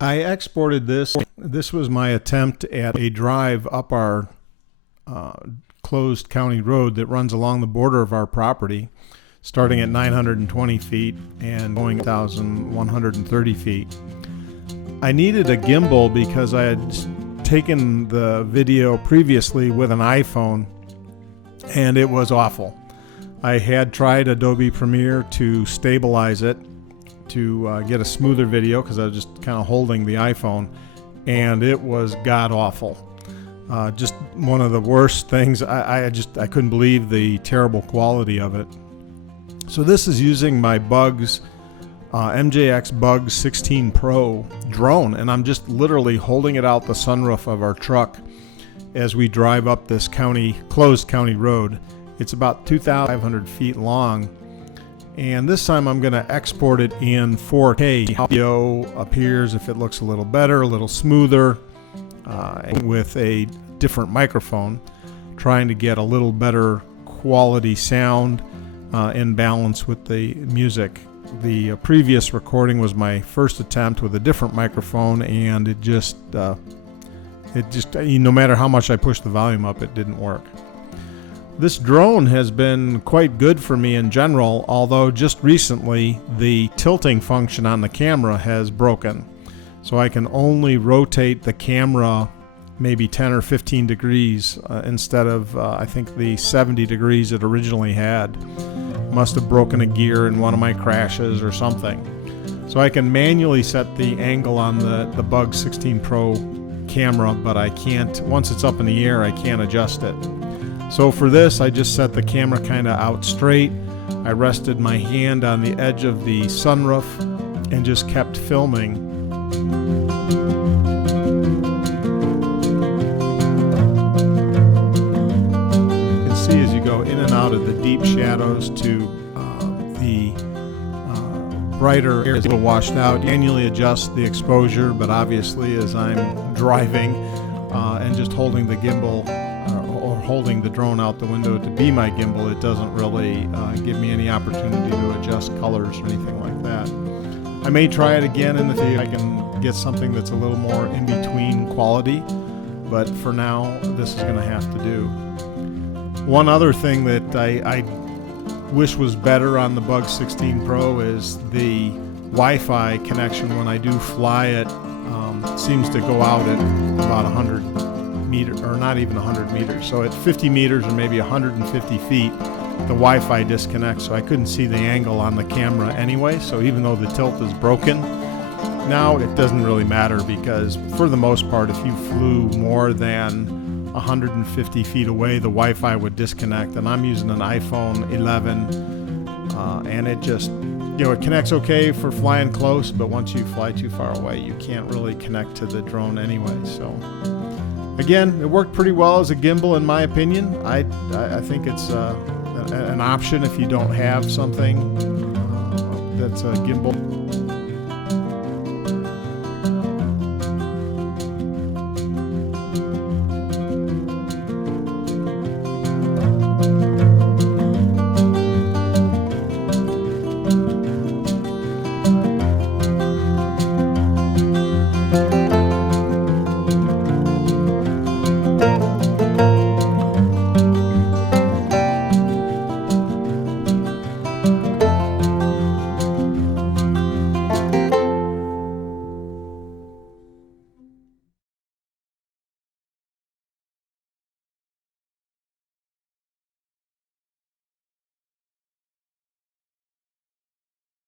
I exported this. This was my attempt at a drive up our closed county road that runs along the border of our property, starting at 920 feet and going 1,130 feet. I needed a gimbal because I had taken the video previously with an iPhone and it was awful. I had tried Adobe Premiere to stabilize it to get a smoother video because I was just kind of holding the iPhone, and it was god awful. Just one of the worst things. I couldn't believe the terrible quality of it. So this is using my MJX Bug 16 Pro drone, and I'm just literally holding it out the sunroof of our truck as we drive up this closed county road. It's about 2,500 feet long, and this time I'm going to export it in 4K. Audio appears if it looks a little better, a little smoother, with a different microphone, trying to get a little better quality sound in balance with the music. The previous recording was my first attempt with a different microphone, and it just no matter how much I pushed the volume up, it didn't work. This drone has been quite good for me in general, although just recently the tilting function on the camera has broken. So I can only rotate the camera maybe 10 or 15 degrees instead of I think the 70 degrees it originally had. Must have broken a gear in one of my crashes or something. So I can manually set the angle on the Bug 16 Pro camera, but I can't, once it's up in the air, I can't adjust it. So for this, I just set the camera kind of out straight. I rested my hand on the edge of the sunroof and just kept filming. You can see as you go in and out of the deep shadows to the brighter areas washed out. You manually adjust the exposure, but obviously as I'm driving and just holding the gimbal or holding the drone out the window to be my gimbal, it doesn't really give me any opportunity to adjust colors or anything like that. I may try it again in the future. I can get something that's a little more in between quality, but for now this is going to have to do. One other thing that I wish was better on the Bug 16 Pro is the Wi-Fi connection. When I do fly it, seems to go out at about 100 meters, or not even 100 meters. So at 50 meters or maybe 150 feet, the Wi-Fi disconnects, so I couldn't see the angle on the camera anyway. So even though the tilt is broken, now it doesn't really matter, because for the most part, if you flew more than 150 feet away, the Wi-Fi would disconnect. And I'm using an iPhone 11, and it just, it connects okay for flying close, but once you fly too far away, you can't really connect to the drone anyway. So again, it worked pretty well as a gimbal in my opinion. I think it's an option if you don't have something that's a gimbal.